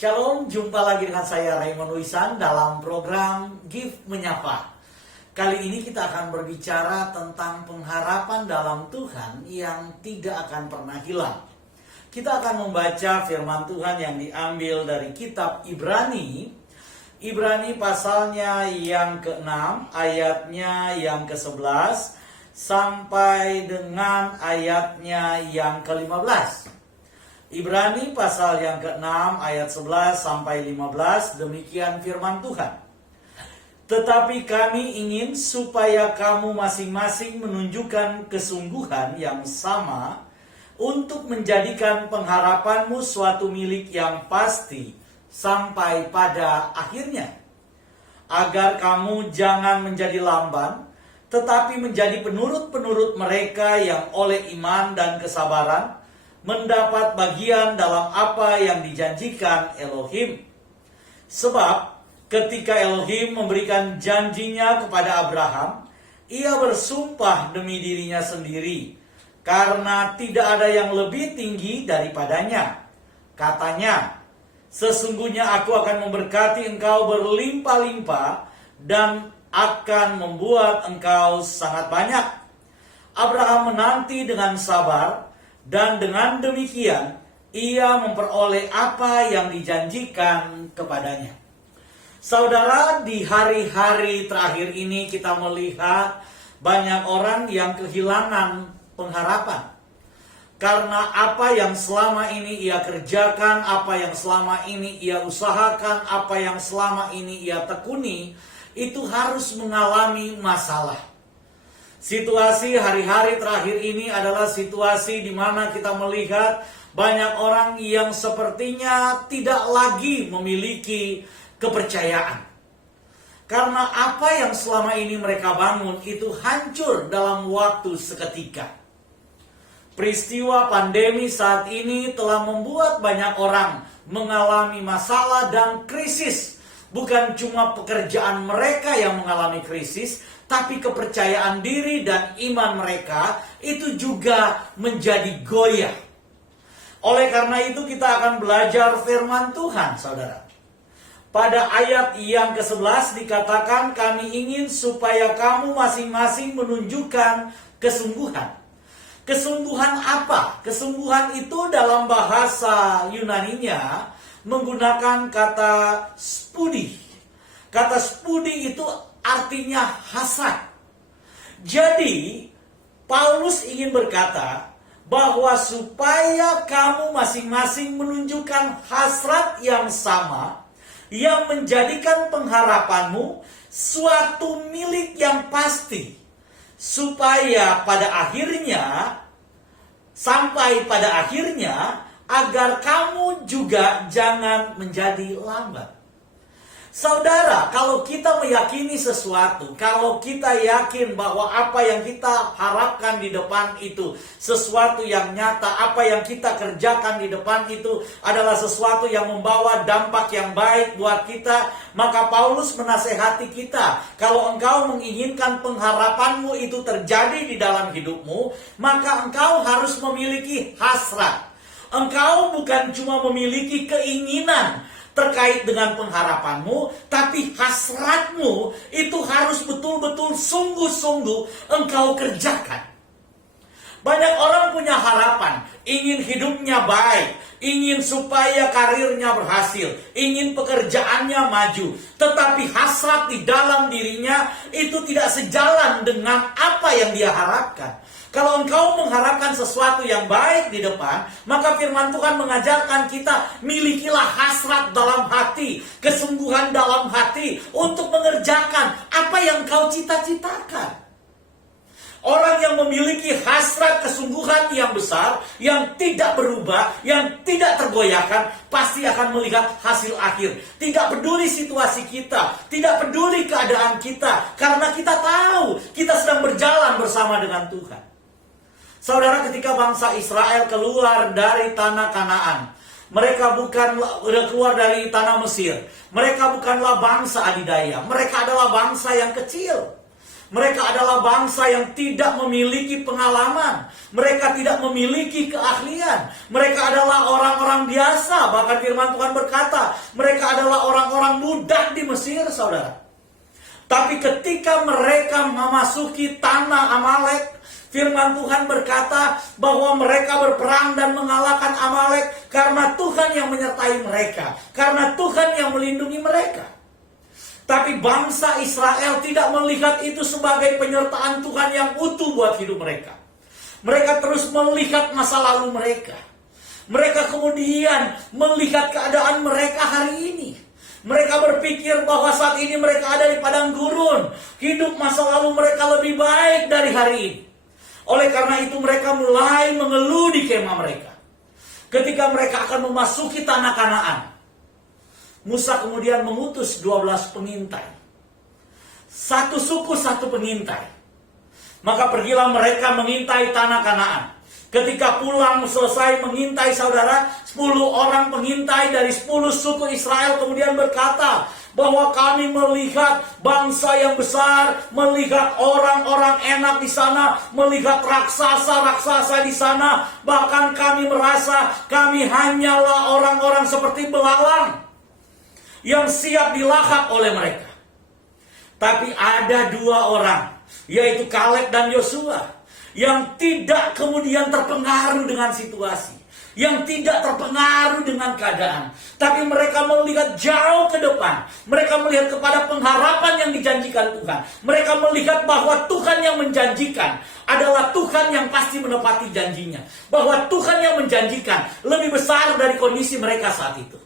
Shalom, jumpa lagi dengan saya Raymond Wisan dalam program Gift Menyapa. Kali ini kita akan berbicara tentang pengharapan dalam Tuhan yang tidak akan pernah hilang. Kita akan membaca firman Tuhan yang diambil dari kitab Ibrani. Ibrani pasalnya yang ke-6, ayatnya yang ke-11, sampai dengan ayatnya yang ke-15. Ibrani pasal yang ke-6 ayat 11 sampai 15, demikian firman Tuhan. Tetapi kami ingin supaya kamu masing-masing menunjukkan kesungguhan yang sama untuk menjadikan pengharapanmu suatu milik yang pasti sampai pada akhirnya. Agar kamu jangan menjadi lamban, tetapi menjadi penurut-penurut mereka yang oleh iman dan kesabaran mendapat bagian dalam apa yang dijanjikan Elohim. Sebab ketika Elohim memberikan janjinya kepada Abraham, ia bersumpah demi dirinya sendiri, karena tidak ada yang lebih tinggi daripadanya. Katanya, sesungguhnya aku akan memberkati engkau berlimpah-limpah dan akan membuat engkau sangat banyak. Abraham menanti dengan sabar, dan dengan demikian, ia memperoleh apa yang dijanjikan kepadanya. Saudara, di hari-hari terakhir ini kita melihat banyak orang yang kehilangan pengharapan. Karena apa yang selama ini ia kerjakan, apa yang selama ini ia usahakan, apa yang selama ini ia tekuni, itu harus mengalami masalah. Situasi hari-hari terakhir ini adalah situasi di mana kita melihat banyak orang yang sepertinya tidak lagi memiliki kepercayaan. Karena apa yang selama ini mereka bangun itu hancur dalam waktu seketika. Peristiwa pandemi saat ini telah membuat banyak orang mengalami masalah dan krisis. Bukan cuma pekerjaan mereka yang mengalami krisis, tapi kepercayaan diri dan iman mereka itu juga menjadi goyah. Oleh karena itu kita akan belajar firman Tuhan, saudara. Pada ayat yang ke-11 dikatakan, kami ingin supaya kamu masing-masing menunjukkan kesungguhan. Kesungguhan apa? Kesungguhan itu dalam bahasa Yunaninya menggunakan kata spudi. Kata spudi itu artinya hasrat. Jadi, Paulus ingin berkata bahwa supaya kamu masing-masing menunjukkan hasrat yang sama, yang menjadikan pengharapanmu suatu milik yang pasti. Supaya pada akhirnya, sampai pada akhirnya, agar kamu juga jangan menjadi lambat. Saudara, kalau kita meyakini sesuatu, kalau kita yakin bahwa apa yang kita harapkan di depan itu sesuatu yang nyata, apa yang kita kerjakan di depan itu adalah sesuatu yang membawa dampak yang baik buat kita, maka Paulus menasehati kita, kalau engkau menginginkan pengharapanmu itu terjadi di dalam hidupmu, maka engkau harus memiliki hasrat. Engkau bukan cuma memiliki keinginan terkait dengan pengharapanmu, tapi hasratmu itu harus betul-betul sungguh-sungguh engkau kerjakan. Banyak orang punya harapan, ingin hidupnya baik, ingin supaya karirnya berhasil, ingin pekerjaannya maju, tetapi hasrat di dalam dirinya itu tidak sejalan dengan apa yang dia harapkan. Kalau engkau mengharapkan sesuatu yang baik di depan, maka firman Tuhan mengajarkan kita, milikilah hasrat dalam hati, kesungguhan dalam hati untuk mengerjakan apa yang kau cita-citakan. Orang yang memiliki hasrat kesungguhan yang besar, yang tidak berubah, yang tidak tergoyahkan, pasti akan melihat hasil akhir. Tidak peduli situasi kita, tidak peduli keadaan kita, karena kita tahu kita sedang berjalan bersama dengan Tuhan. Saudara, ketika bangsa Israel keluar dari tanah Kanaan, mereka bukan keluar dari tanah Mesir. Mereka bukanlah bangsa adidaya. Mereka adalah bangsa yang kecil. Mereka adalah bangsa yang tidak memiliki pengalaman. Mereka tidak memiliki keahlian. Mereka adalah orang-orang biasa. Bahkan firman Tuhan berkata, mereka adalah orang-orang budak di Mesir, saudara. Tapi ketika mereka memasuki tanah Amalek, firman Tuhan berkata bahwa mereka berperang dan mengalahkan Amalek karena Tuhan yang menyertai mereka. Karena Tuhan yang melindungi mereka. Tapi bangsa Israel tidak melihat itu sebagai penyertaan Tuhan yang utuh buat hidup mereka. Mereka terus melihat masa lalu mereka. Mereka kemudian melihat keadaan mereka hari ini. Mereka berpikir bahwa saat ini mereka ada di padang gurun. Hidup masa lalu mereka lebih baik dari hari ini. Oleh karena itu mereka mulai mengeluh di kemah mereka. Ketika mereka akan memasuki tanah Kanaan, Musa kemudian mengutus 12 pengintai. Satu suku, satu pengintai. Maka pergilah mereka mengintai tanah Kanaan. Ketika pulang selesai mengintai, saudara, 10 orang pengintai dari 10 suku Israel kemudian berkata bahwa kami melihat bangsa yang besar, melihat orang-orang enak di sana, melihat raksasa-raksasa di sana. Bahkan kami merasa kami hanyalah orang-orang seperti belalang yang siap dilahap oleh mereka. Tapi ada 2 orang, yaitu Kaleb dan Yosua, yang tidak kemudian terpengaruh dengan situasi, yang tidak terpengaruh dengan keadaan, tapi mereka melihat jauh ke depan. Mereka melihat kepada pengharapan yang dijanjikan Tuhan. Mereka melihat bahwa Tuhan yang menjanjikan adalah Tuhan yang pasti menepati janjinya, bahwa Tuhan yang menjanjikan lebih besar dari kondisi mereka saat itu.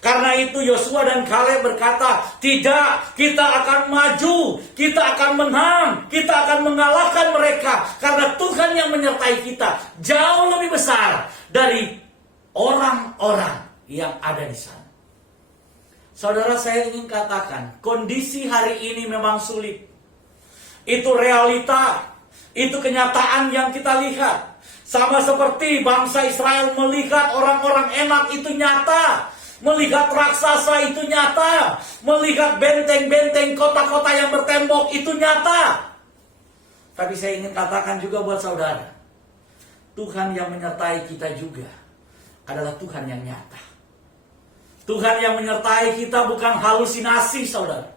Karena itu Yosua dan Kaleb berkata, tidak, kita akan maju, kita akan menang, kita akan mengalahkan mereka. Karena Tuhan yang menyertai kita jauh lebih besar dari orang-orang yang ada di sana. Saudara, saya ingin katakan, kondisi hari ini memang sulit. Itu realita, itu kenyataan yang kita lihat. Sama seperti bangsa Israel melihat orang-orang enak itu nyata. Melihat raksasa itu nyata. Melihat benteng-benteng kota-kota yang bertembok itu nyata. Tapi saya ingin katakan juga buat saudara, Tuhan yang menyertai kita juga adalah Tuhan yang nyata. Tuhan yang menyertai kita bukan halusinasi, saudara.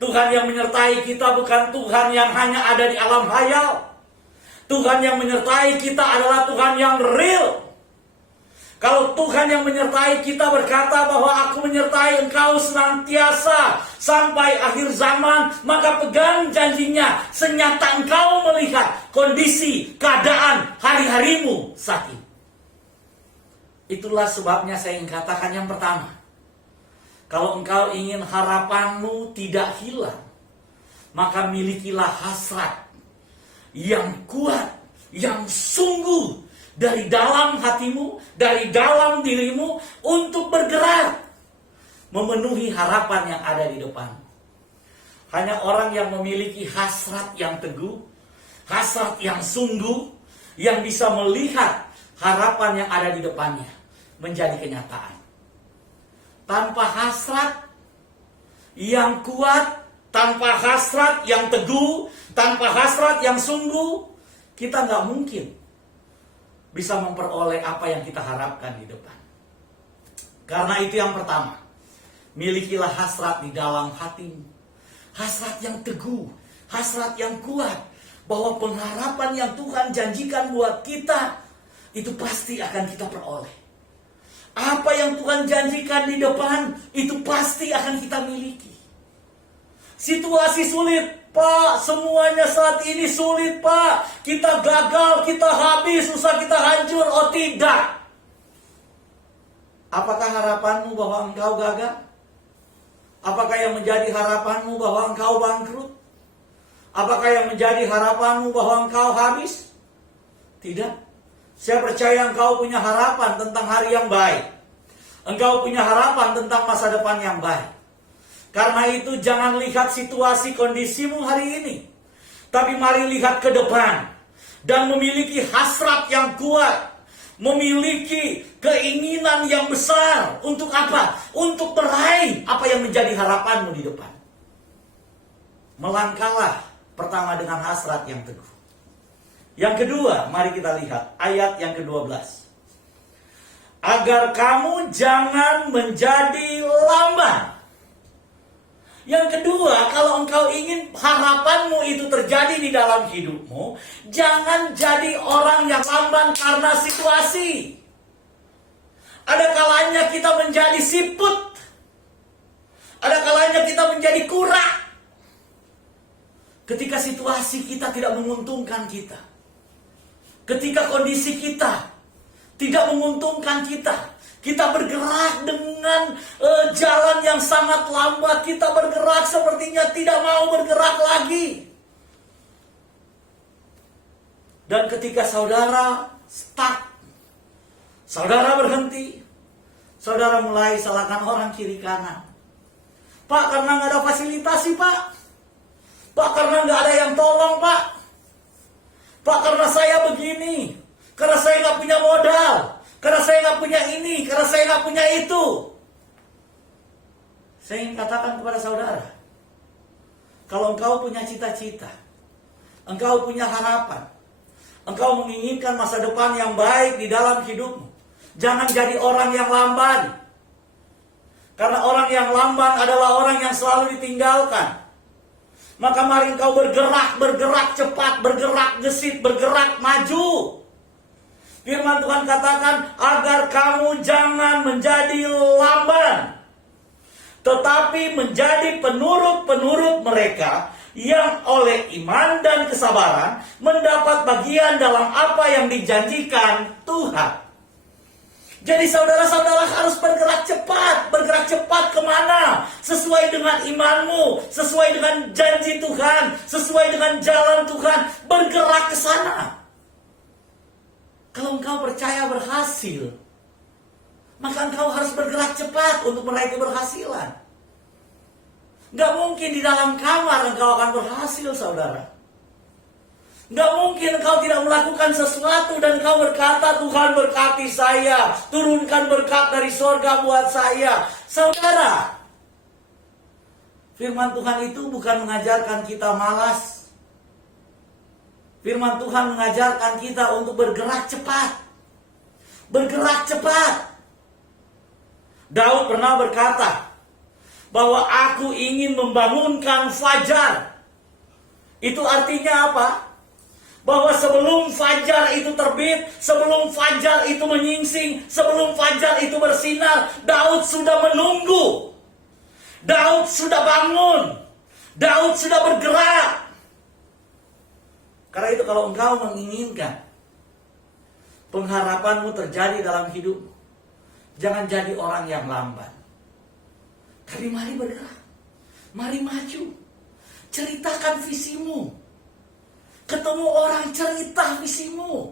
Tuhan yang menyertai kita bukan Tuhan yang hanya ada di alam hayal. Tuhan yang menyertai kita adalah Tuhan yang real. Kalau Tuhan yang menyertai kita berkata bahwa aku menyertai engkau senantiasa sampai akhir zaman, maka pegang janjinya senyata engkau melihat kondisi, keadaan hari-harimu saat ini. Itulah sebabnya saya ingin katakan yang pertama. Kalau engkau ingin harapanmu tidak hilang, maka milikilah hasrat yang kuat, yang sungguh, dari dalam hatimu, dari dalam dirimu untuk bergerak memenuhi harapan yang ada di depan. Hanya orang yang memiliki hasrat yang teguh, hasrat yang sungguh, yang bisa melihat harapan yang ada di depannya menjadi kenyataan. Tanpa hasrat yang kuat, tanpa hasrat yang teguh, tanpa hasrat yang sungguh, kita nggak mungkin bisa memperoleh apa yang kita harapkan di depan. Karena itu yang pertama, milikilah hasrat di dalam hatimu. Hasrat yang teguh, hasrat yang kuat, bahwa pengharapan yang Tuhan janjikan buat kita, itu pasti akan kita peroleh. Apa yang Tuhan janjikan di depan, itu pasti akan kita miliki. Situasi sulit, Pak, semuanya saat ini sulit, Pak. Kita gagal, kita habis, susah, kita hancur. Oh tidak. Apakah harapanmu bahwa engkau gagal? Apakah yang menjadi harapanmu bahwa engkau bangkrut? Apakah yang menjadi harapanmu bahwa engkau habis? Tidak. Saya percaya engkau punya harapan tentang hari yang baik. Engkau punya harapan tentang masa depan yang baik. Karena itu jangan lihat situasi kondisimu hari ini, tapi mari lihat ke depan dan memiliki hasrat yang kuat, memiliki keinginan yang besar. Untuk apa? Untuk meraih apa yang menjadi harapanmu di depan. Melangkahlah Pertama, dengan hasrat yang teguh. Yang kedua, mari kita lihat ayat yang ke-12. Agar kamu jangan menjadi lamban. Yang kedua, kalau engkau ingin harapanmu itu terjadi di dalam hidupmu, jangan jadi orang yang lamban karena situasi. Ada kalanya kita menjadi siput. Ada kalanya kita menjadi kura. Ketika situasi kita tidak menguntungkan kita. Ketika kondisi kita tidak menguntungkan kita. Kita bergerak dengan jalan yang sangat lambat. Kita bergerak sepertinya tidak mau bergerak lagi. Dan ketika saudara stuck, saudara berhenti, saudara mulai salahkan orang kiri kanan. Pak, karena nggak ada fasilitasi, Pak. Pak, karena nggak ada yang tolong, Pak. Pak, karena saya begini. Karena saya nggak punya modal. Karena saya nggak punya ini. Karena saya nggak punya itu. Saya ingin katakan kepada saudara. Kalau engkau punya cita-cita. Engkau punya harapan. Engkau menginginkan masa depan yang baik di dalam hidupmu. Jangan jadi orang yang lamban. Karena orang yang lamban adalah orang yang selalu ditinggalkan. Maka mari engkau bergerak cepat, bergerak gesit, bergerak maju. Firman Tuhan katakan, agar kamu jangan menjadi lamban, tetapi menjadi penurut-penurut mereka yang oleh iman dan kesabaran mendapat bagian dalam apa yang dijanjikan Tuhan. Jadi saudara-saudara harus bergerak cepat kemana? Sesuai dengan imanmu, sesuai dengan janji Tuhan, sesuai dengan jalan Tuhan, bergerak ke sana. Kalau engkau percaya berhasil, maka engkau harus bergerak cepat untuk meraih keberhasilan. Gak mungkin di dalam kamar engkau akan berhasil, saudara. Gak mungkin engkau tidak melakukan sesuatu dan engkau berkata, Tuhan berkati saya, turunkan berkat dari surga buat saya. Saudara, firman Tuhan itu bukan mengajarkan kita malas. Firman Tuhan mengajarkan kita untuk bergerak cepat. Bergerak cepat. Daud pernah berkata bahwa aku ingin membangunkan fajar. Itu artinya apa? Bahwa sebelum fajar itu terbit, sebelum fajar itu menyingsing, sebelum fajar itu bersinar, Daud sudah menunggu. Daud sudah bangun. Daud sudah bergerak. Karena itu kalau engkau menginginkan pengharapanmu terjadi dalam hidupmu, jangan jadi orang yang lamban. Tapi mari bergerak. Mari maju. Ceritakan visimu. Ketemu orang, cerita visimu.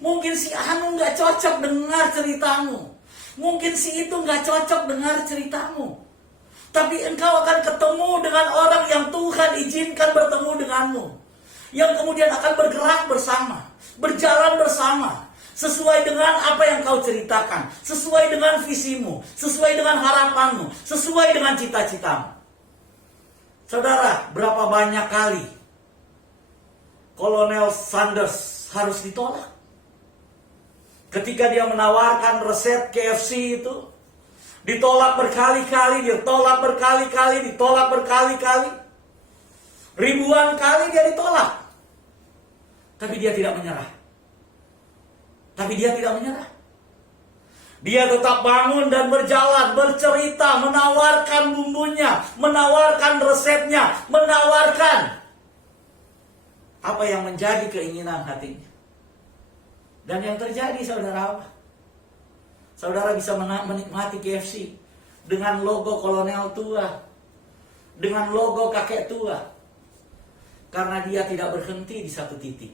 Mungkin si Anu gak cocok dengar ceritamu. Mungkin si itu gak cocok dengar ceritamu. Tapi engkau akan ketemu dengan orang yang Tuhan izinkan bertemu denganmu. Yang kemudian akan bergerak bersama, berjalan bersama, sesuai dengan apa yang kau ceritakan, sesuai dengan visimu, sesuai dengan harapanmu, sesuai dengan cita-citamu. Saudara, berapa banyak kali Kolonel Sanders harus ditolak ketika dia menawarkan resep KFC itu? Ditolak berkali-kali, ditolak berkali-kali, ditolak berkali-kali. Ribuan kali dia ditolak. Tapi dia tidak menyerah. Dia tetap bangun dan berjalan, bercerita, menawarkan bumbunya, menawarkan resepnya, menawarkan apa yang menjadi keinginan hatinya. Dan yang terjadi, saudara, apa? Saudara bisa menikmati KFC dengan logo kolonel tua, dengan logo kakek tua. Karena dia tidak berhenti di satu titik.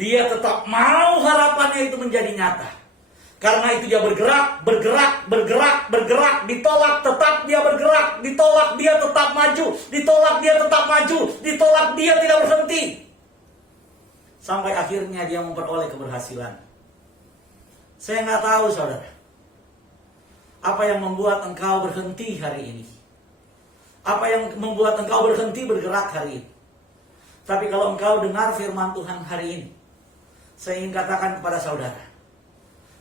Dia tetap mau harapannya itu menjadi nyata. Karena itu dia bergerak, ditolak tetap dia bergerak, ditolak dia tetap maju, ditolak dia tetap maju, ditolak dia tidak berhenti. Sampai akhirnya dia memperoleh keberhasilan. Saya nggak tahu, saudara, apa yang membuat engkau berhenti hari ini. Apa yang membuat engkau berhenti bergerak hari ini. Tapi kalau engkau dengar firman Tuhan hari ini, saya ingin katakan kepada saudara,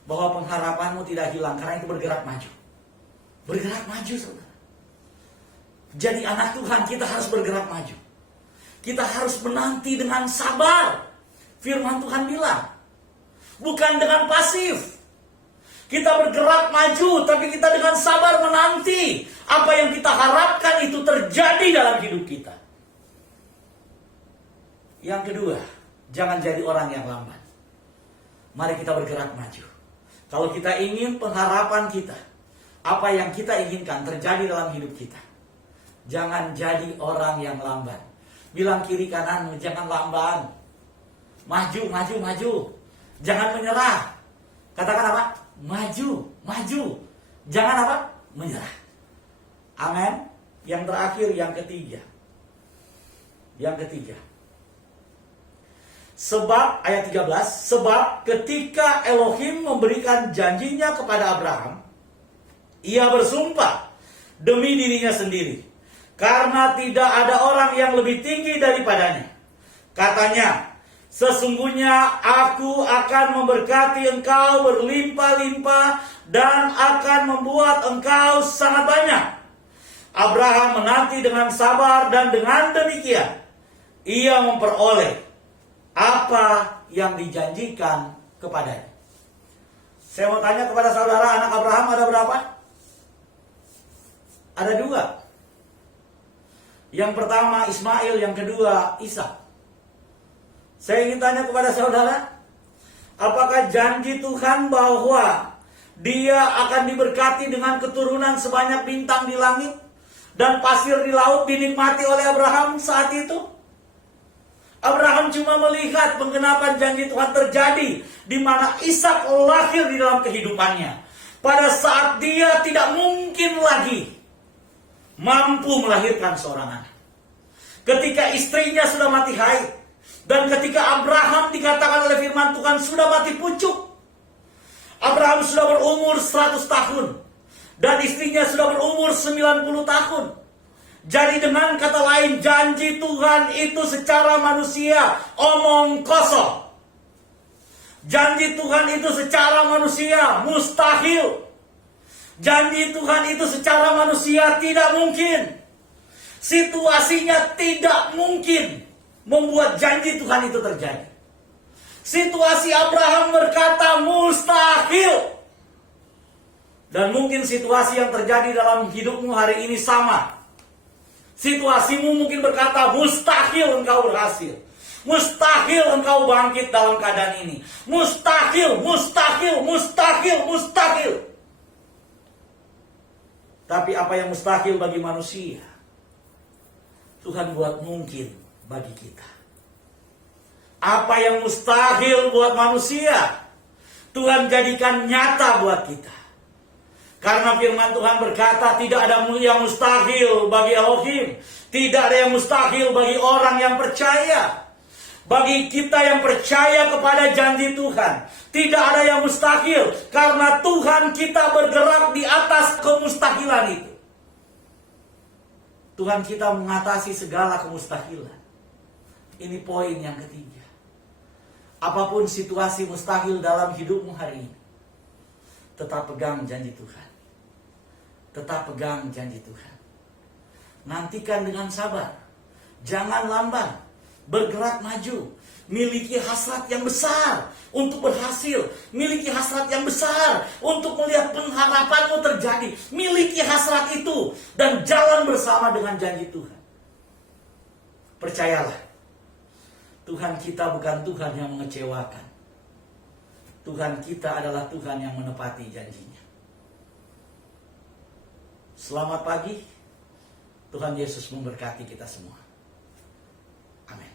bahwa pengharapanmu tidak hilang, karena itu bergerak maju. Bergerak maju, saudara. Jadi anak Tuhan, kita harus bergerak maju. Kita harus menanti dengan sabar. Firman Tuhan bilang, bukan dengan pasif. Kita bergerak maju, tapi kita dengan sabar menanti apa yang kita harapkan itu terjadi dalam hidup kita. Yang kedua, jangan jadi orang yang lamban. Mari kita bergerak maju. Kalau kita ingin pengharapan kita, apa yang kita inginkan terjadi dalam hidup kita, jangan jadi orang yang lamban. Bilang kiri kananmu, jangan lamban. Maju, maju, maju. Jangan menyerah. Katakan apa? Maju, maju. Jangan apa? Menyerah. Amin. Yang terakhir, yang ketiga. Yang ketiga. Sebab, ayat 13, sebab ketika Elohim memberikan janjinya kepada Abraham, ia bersumpah demi dirinya sendiri, karena tidak ada orang yang lebih tinggi daripadanya. Katanya, sesungguhnya aku akan memberkati engkau berlimpah-limpah dan akan membuat engkau sangat banyak. Abraham menanti dengan sabar dan dengan demikian ia memperoleh apa yang dijanjikan kepadanya. Saya mau tanya kepada saudara, anak Abraham ada berapa? Ada 2. Yang pertama Ismail, yang kedua Ishak. Saya ingin tanya kepada saudara, apakah janji Tuhan bahwa dia akan diberkati dengan keturunan sebanyak bintang di langit dan pasir di laut dinikmati oleh Abraham saat itu? Abraham cuma melihat penggenapan janji Tuhan terjadi di mana Ishak lahir di dalam kehidupannya. Pada saat dia tidak mungkin lagi mampu melahirkan seorang anak. Ketika istrinya sudah mati haid. Dan ketika Abraham dikatakan oleh firman Tuhan sudah mati pucuk. Abraham sudah berumur 100 tahun. Dan istrinya sudah berumur 90 tahun. Jadi dengan kata lain, janji Tuhan itu secara manusia omong kosong. Janji Tuhan itu secara manusia mustahil. Janji Tuhan itu secara manusia tidak mungkin. Situasinya tidak mungkin membuat janji Tuhan itu terjadi. Situasi Abraham berkata mustahil. Dan mungkin situasi yang terjadi dalam hidupmu hari ini sama. Situasimu mungkin berkata mustahil engkau berhasil. Mustahil engkau bangkit dalam keadaan ini. Mustahil, mustahil, mustahil, mustahil. Tapi apa yang mustahil bagi manusia, Tuhan buat mungkin bagi kita. Apa yang mustahil buat manusia, Tuhan jadikan nyata buat kita. Karena firman Tuhan berkata tidak ada yang mustahil bagi Elohim. Tidak ada yang mustahil bagi orang yang percaya. Bagi kita yang percaya kepada janji Tuhan, tidak ada yang mustahil. Karena Tuhan kita bergerak di atas kemustahilan itu. Tuhan kita mengatasi segala kemustahilan. Ini poin yang ketiga. Apapun situasi mustahil dalam hidupmu hari ini, tetap pegang janji Tuhan. Tetap pegang janji Tuhan. Nantikan dengan sabar. Jangan lamban. Bergerak maju. Miliki hasrat yang besar untuk berhasil. Miliki hasrat yang besar untuk melihat pengharapanmu terjadi. Miliki hasrat itu. Dan jalan bersama dengan janji Tuhan. Percayalah. Tuhan kita bukan Tuhan yang mengecewakan. Tuhan kita adalah Tuhan yang menepati janjinya. Selamat pagi. Tuhan Yesus memberkati kita semua. Amin.